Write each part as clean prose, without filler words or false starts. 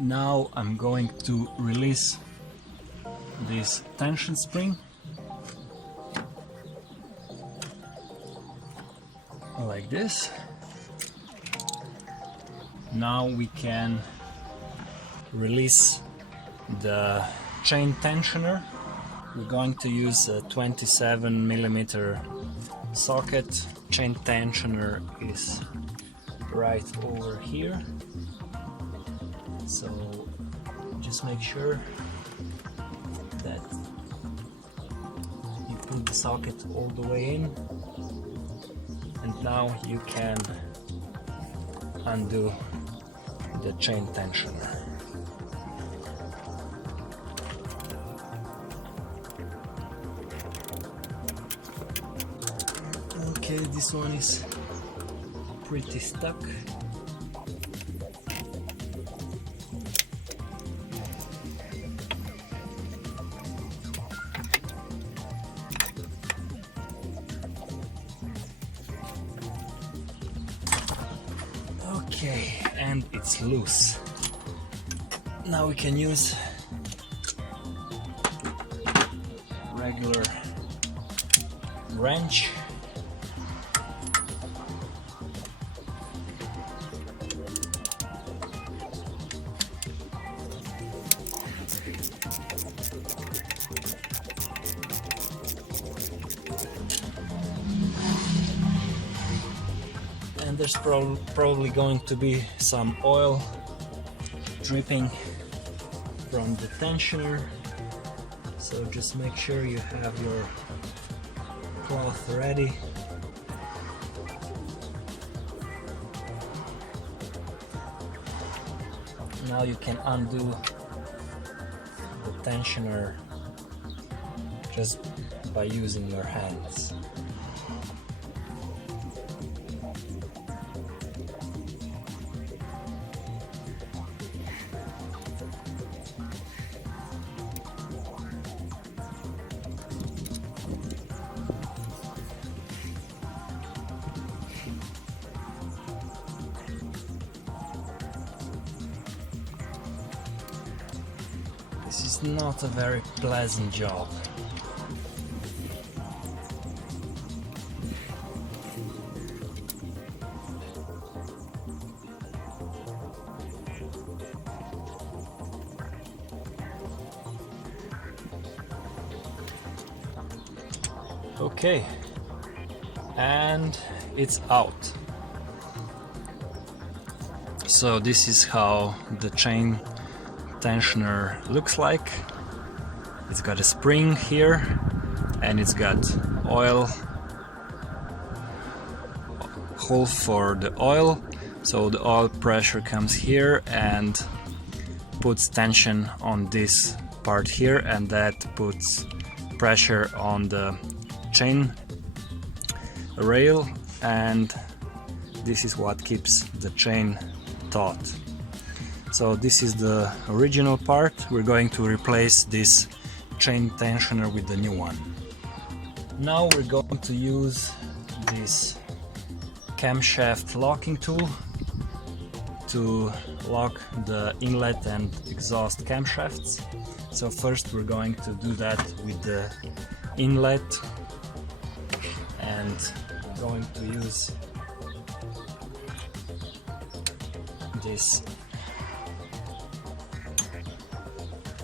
Now I'm going to release this tension spring like this. Now we can release the chain tensioner. We're going to use a 27mm socket. Chain tensioner is right over here, so just make sure that you put the socket all the way in, and now you can undo the chain tensioner. Okay, this one is pretty stuck. Okay, and it's loose. Now we can use regular wrench. And there's probably going to be some oil dripping from the tensioner, so just make sure you have your cloth ready. Now you can undo the tensioner just by using your hands. This is not a very pleasant job. Okay, and it's out. So this is how the chain tensioner looks like. It's got a spring here and it's got oil hole for the oil, so the oil pressure comes here and puts tension on this part here, and that puts pressure on the chain rail, and this is what keeps the chain taut. So this is the original part. We're going to replace this chain tensioner with the new one. Now we're going to use this camshaft locking tool to lock the inlet and exhaust camshafts. So first we're going to do that with the inlet, and going to use this.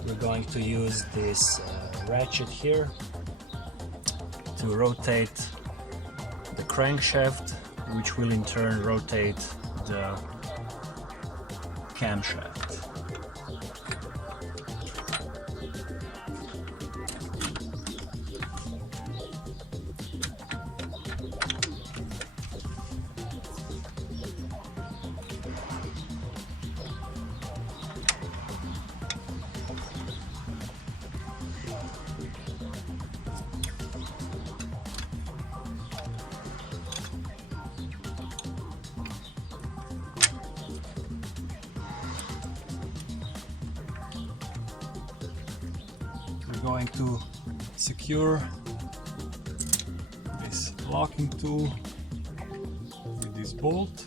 We're going to use this ratchet here to rotate the crankshaft, which will in turn rotate the camshaft. We're going to secure this locking tool with this bolt.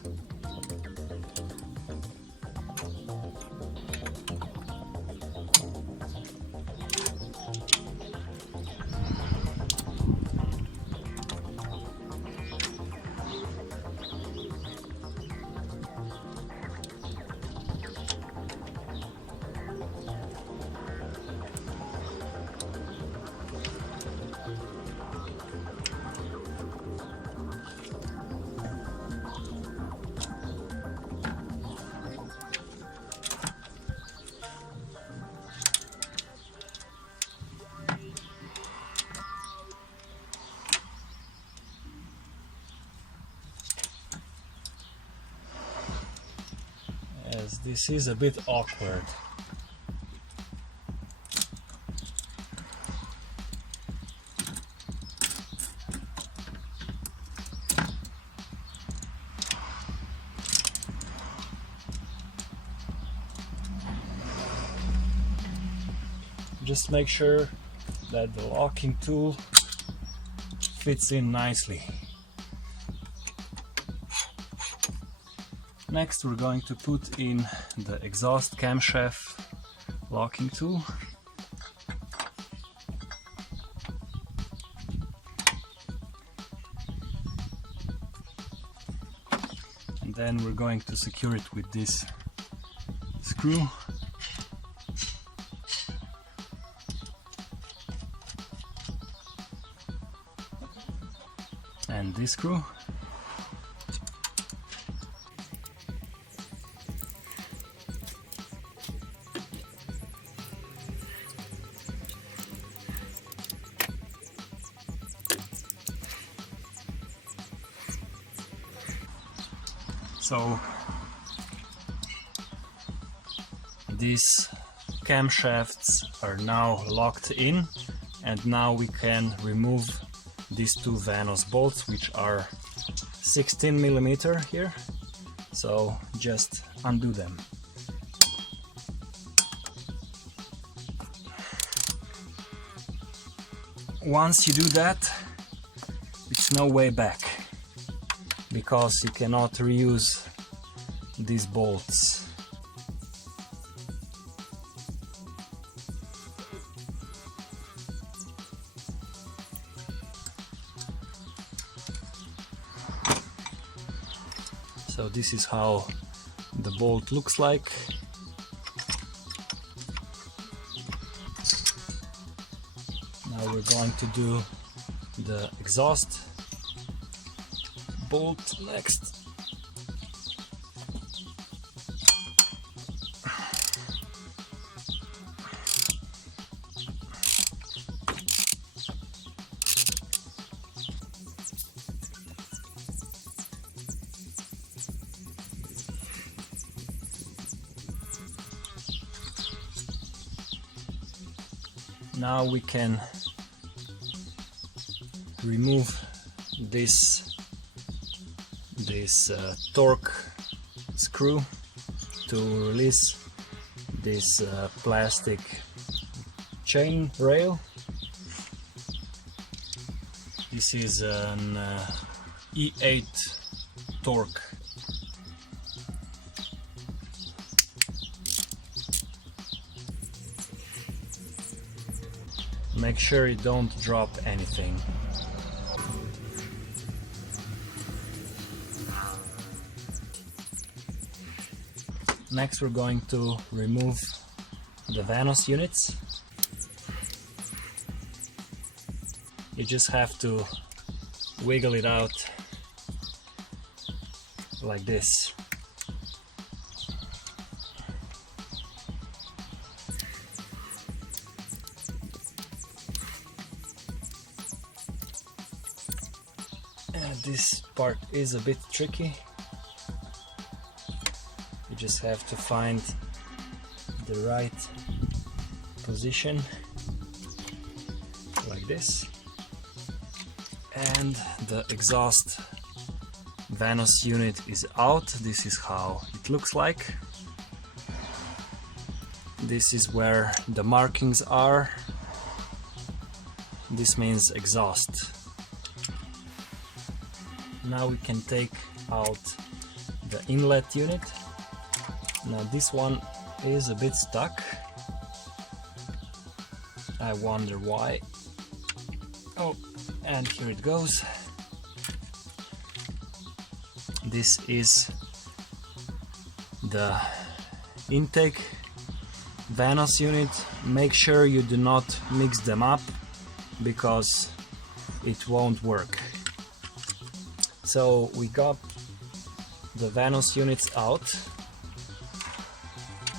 this is a bit awkward. Just make sure that the locking tool fits in nicely. Next we're going to put in the exhaust camshaft locking tool. And then we're going to secure it with this screw. And this screw. So these camshafts are now locked in, and now we can remove these two VANOS bolts, which are 16mm here. So just undo them. Once you do that, it's no way back, because you cannot reuse these bolts. So this is how the bolt looks like. Now we're going to do the exhaust bolt next. Now we can remove this torque screw to release this plastic chain rail. This is an E8 torque. Make sure you don't drop anything. Next we're going to remove the VANOS units. You just have to wiggle it out like this. This part is a bit tricky. You just have to find the right position like this. And the exhaust VANOS unit is out. This is how it looks like. This is where the markings are. This means exhaust. Now we can take out the inlet unit. Now this one is a bit stuck. I wonder why. Oh, and here it goes. This is the intake VANOS unit. Make sure you do not mix them up, because it won't work. So we got the VANOS units out,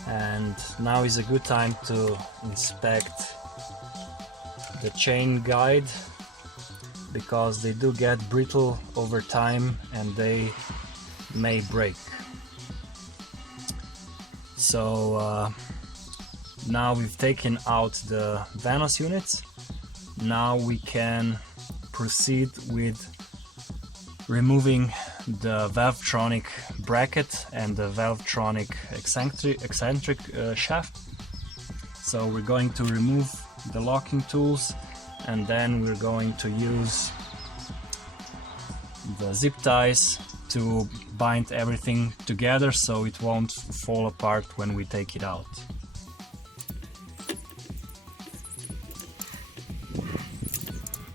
and now is a good time to inspect the chain guide, because they do get brittle over time and they may break. So now we've taken out the VANOS units. Now we can proceed with removing the Valvetronic bracket and the Valvetronic eccentric shaft. So we're going to remove the locking tools, and then we're going to use the zip ties to bind everything together so it won't fall apart when we take it out.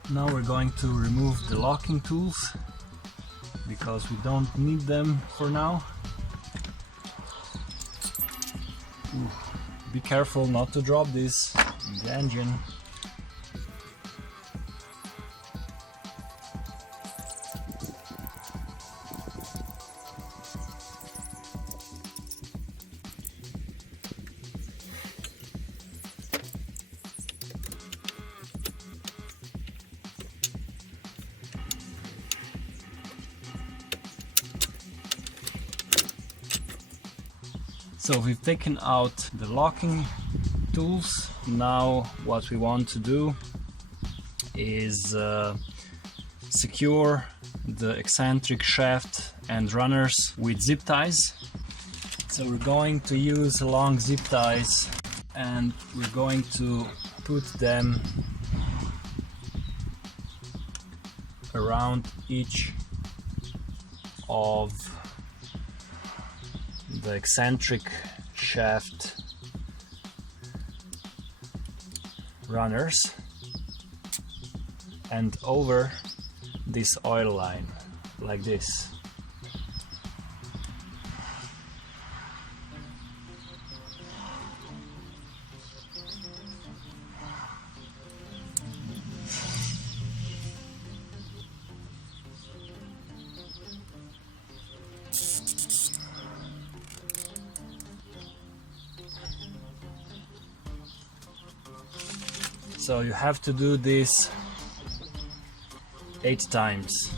Now we're going to remove the locking tools because we don't need them for now. Ooh, be careful not to drop this in the engine. So we've taken out the locking tools. Now what we want to do is secure the eccentric shaft and runners with zip ties. So we're going to use long zip ties, and we're going to put them around each of the eccentric shaft runners and over this oil line, like this. So you have to do this 8 times.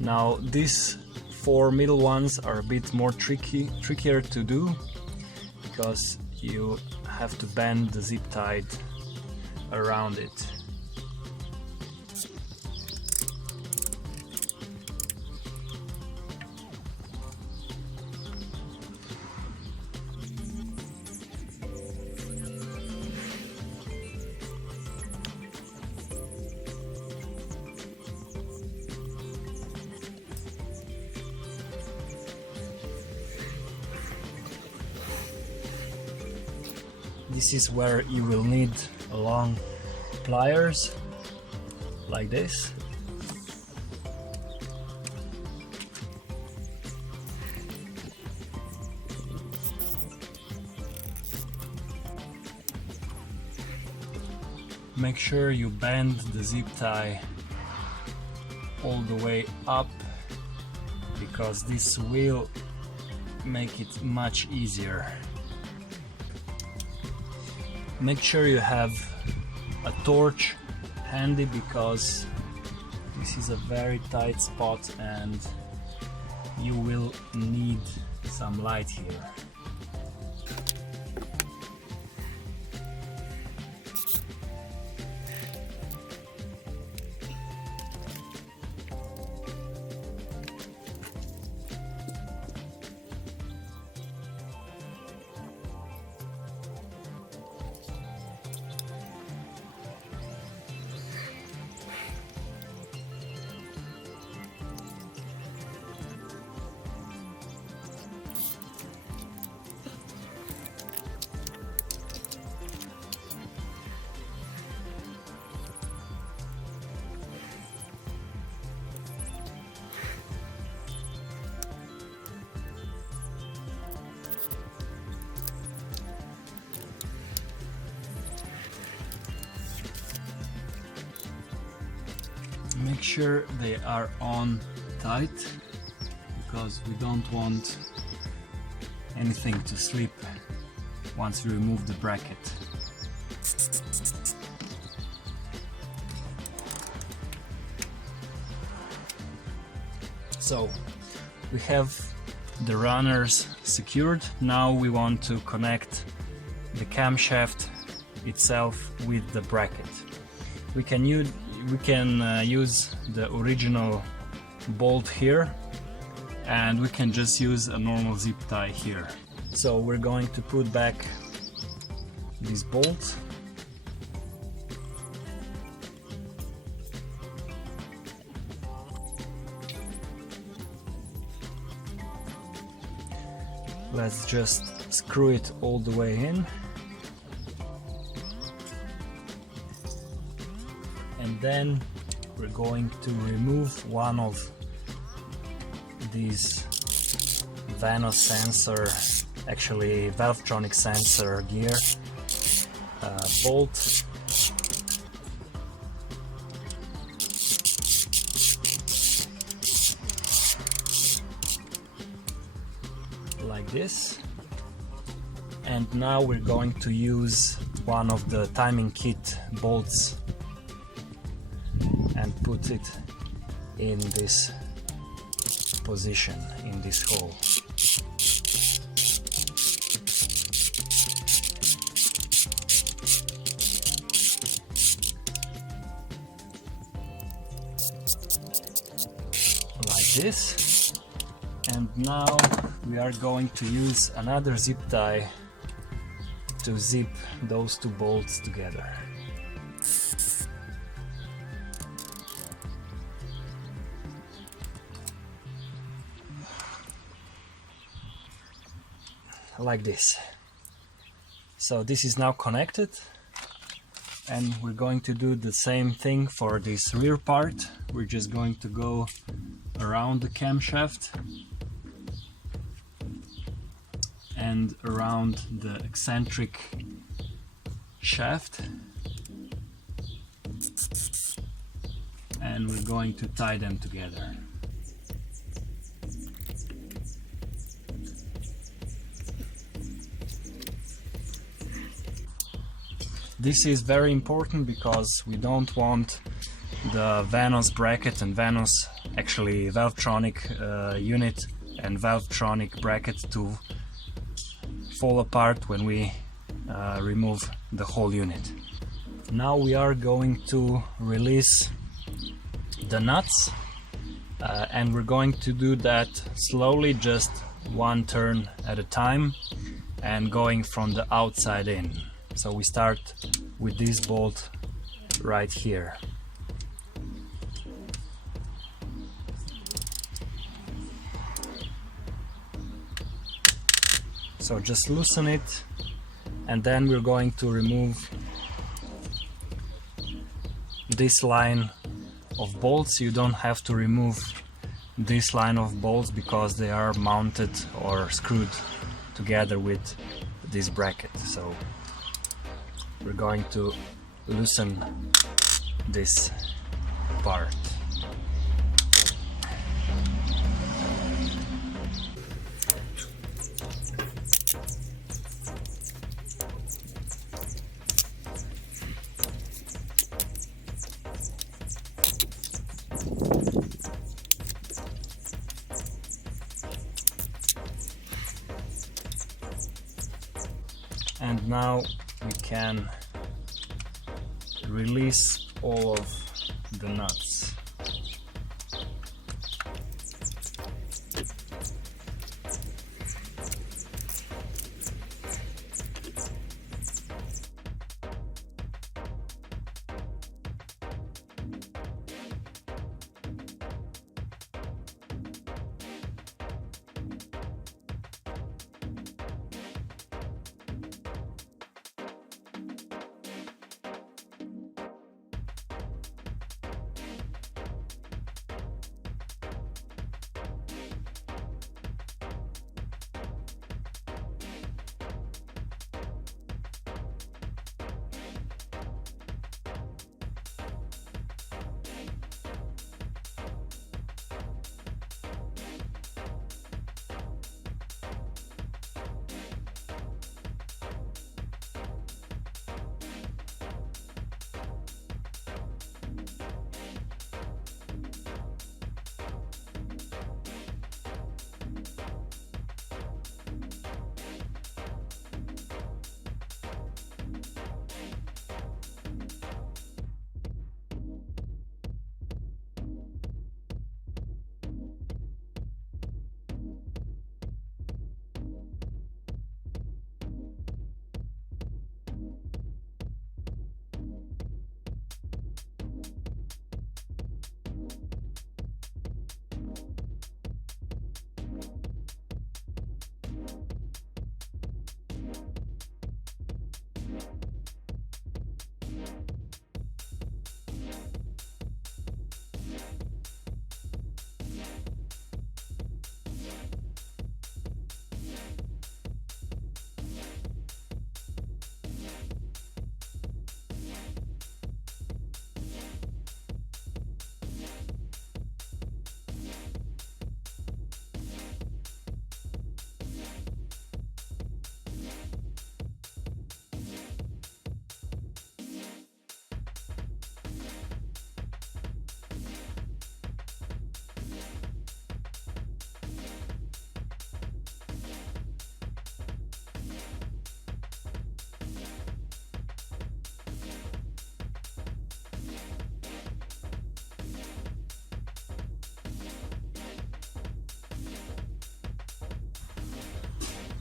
Now these 4 middle ones are a bit more trickier to do, because you have to bend the zip tie around it. This is where you will need long pliers, like this. Make sure you bend the zip tie all the way up, because this will make it much easier. Make sure you have a torch handy, because this is a very tight spot and you will need some light here. make sure they are on tight, because we don't want anything to slip once we remove the bracket. So we have the runners secured. Now we want to connect the camshaft itself with the bracket. We can use the original bolt here, and we can just use a normal zip tie here. So we're going to put back this bolt. Let's just screw it all the way in. And then we're going to remove one of these VANOS sensor, actually Valvetronic sensor gear bolt. Like this. And now we're going to use one of the timing kit bolts and put it in this position, in this hole. Like this. And now we are going to use another zip tie to zip those two bolts together. Like this. So this is now connected, and we're going to do the same thing for this rear part. We're just going to go around the camshaft and around the eccentric shaft, and we're going to tie them together. This is very important because we don't want the VANOS bracket and VANOS, actually Valvetronic unit and Valvetronic bracket to fall apart when we remove the whole unit. Now we are going to release the nuts, and we're going to do that slowly, just one turn at a time, and going from the outside in. So we start with this bolt right here. So just loosen it, and then we're going to remove this line of bolts. You don't have to remove this line of bolts because they are mounted or screwed together with this bracket. So we're going to loosen this part. And now we can release all of the nuts.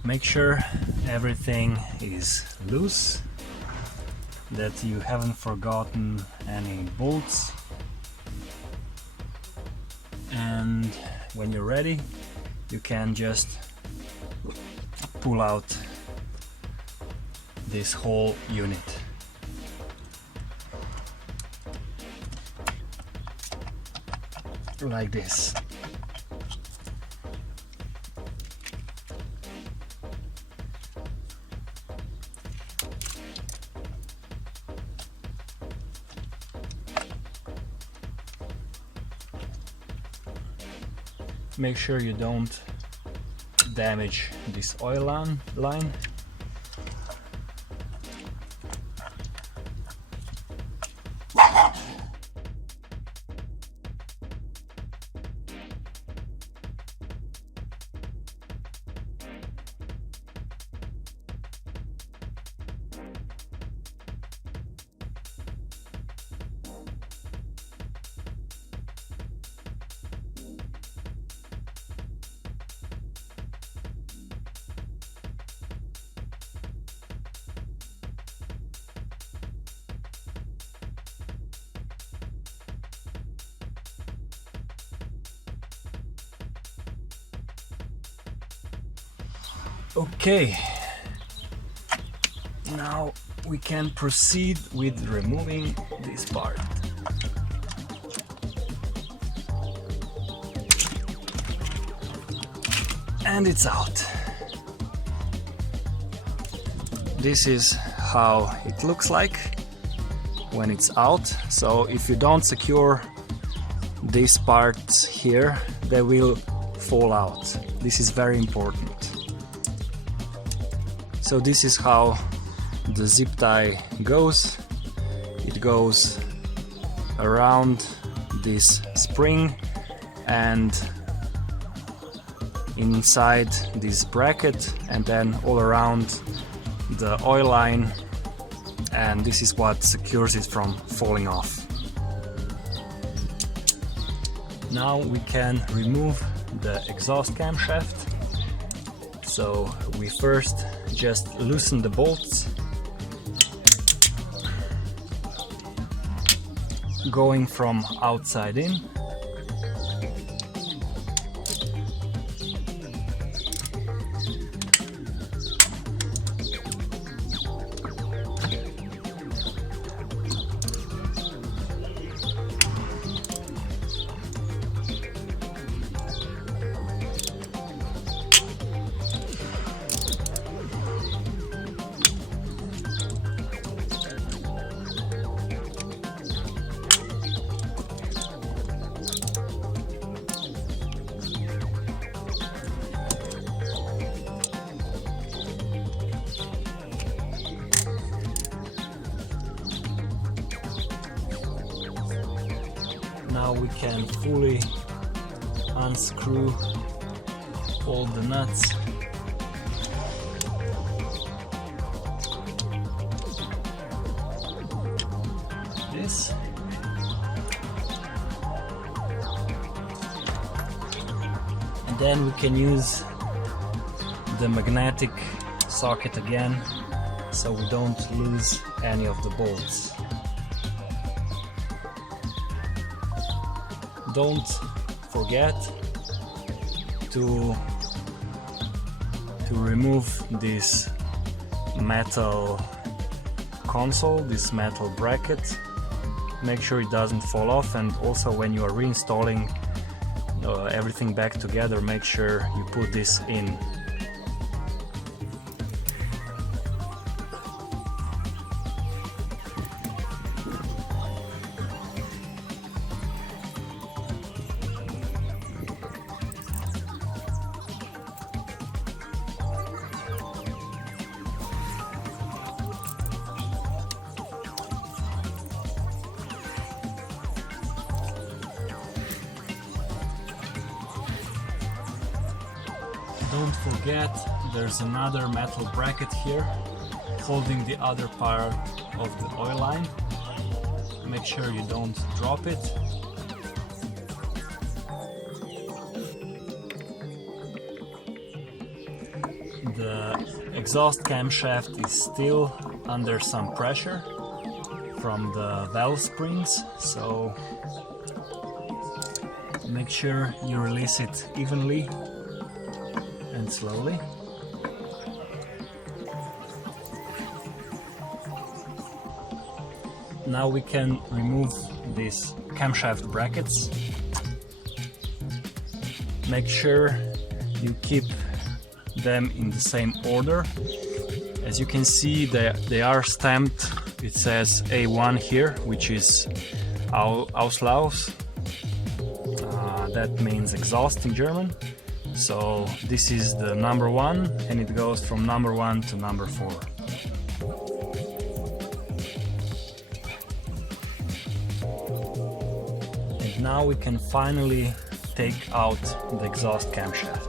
Make sure everything is loose, that you haven't forgotten any bolts, and when you're ready you can just pull out this whole unit. Like this. Make sure you don't damage this oil line. Okay, now we can proceed with removing this part. And it's out. This is how it looks like when it's out. So if you don't secure these parts here, they will fall out. This is very important. So this is how the zip tie goes. It goes around this spring and inside this bracket, and then all around the oil line, and this is what secures it from falling off. Now we can remove the exhaust camshaft. So we first just loosen the bolts, going from outside in. Now we can fully unscrew all the nuts. This. And then we can use the magnetic socket again, so we don't lose any of the bolts. Don't forget to remove this metal console, this metal bracket. Make sure it doesn't fall off, and also when you are reinstalling everything back together, make sure you put this in. Don't forget, there's another metal bracket here holding the other part of the oil line. Make sure you don't drop it. the exhaust camshaft is still under some pressure from the valve springs, so make sure you release it evenly and slowly. Now we can remove these camshaft brackets. Make sure you keep them in the same order. As you can see, they are stamped. It says A1 here, which is Auslauf. That means exhaust in German. So this is the number 1, and it goes from number 1 to number 4. And now we can finally take out the exhaust camshaft.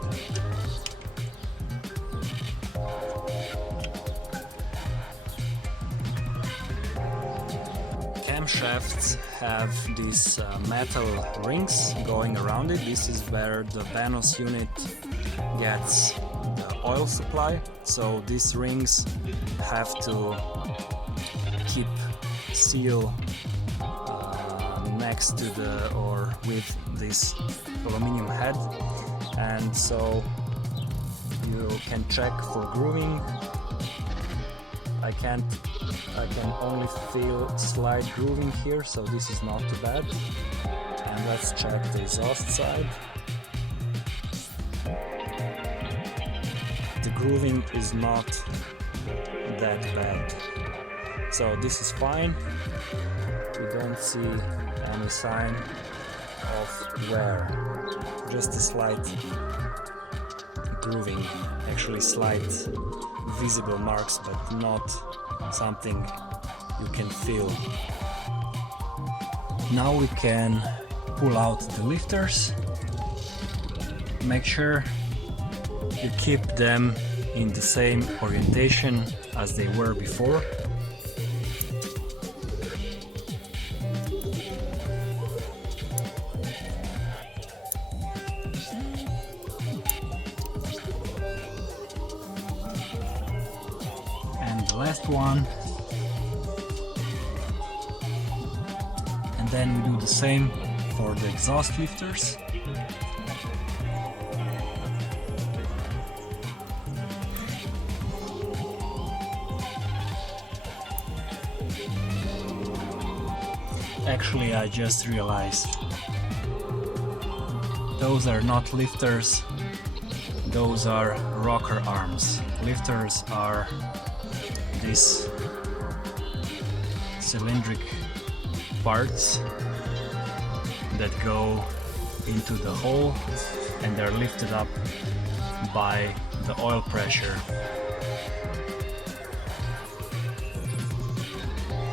Camshafts have these metal rings going around it. This is where the VANOS unit gets the oil supply. So these rings have to keep seal next to the or with this aluminum head, and so you can check for grooving. I can only feel slight grooving here, so this is not too bad. And let's check the exhaust side. The grooving is not that bad, so this is fine. We don't see any sign of wear, just a slight grooving, actually slight visible marks, but not something you can feel. Now we can pull out the lifters. Make sure you keep them in the same orientation as they were before. And the last one. And then we do the same for the exhaust lifters. Actually, I just realized those are not lifters, those are rocker arms. Lifters are these cylindric parts that go into the hole and they're lifted up by the oil pressure.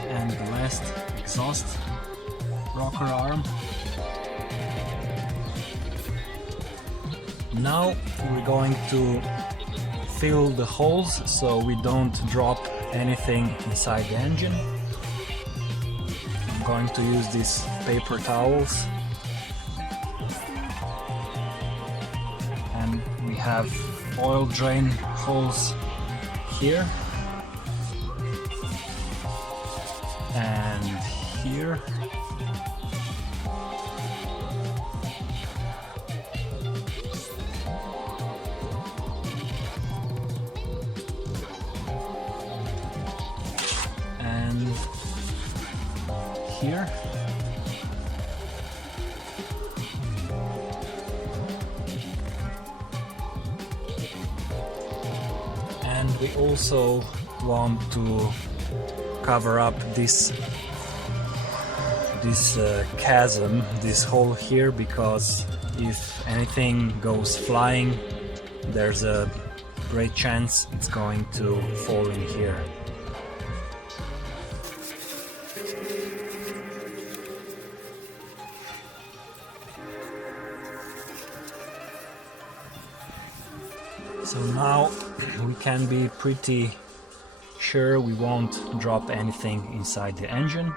And the last exhaust rocker arm. Now we're going to fill the holes so we don't drop anything inside the engine. I'm going to use these paper towels, and we have oil drain holes here and here. And here. And we also want to cover up this chasm, this hole here, because if anything goes flying, there's a great chance it's going to fall in here. So now we can be pretty sure we won't drop anything inside the engine.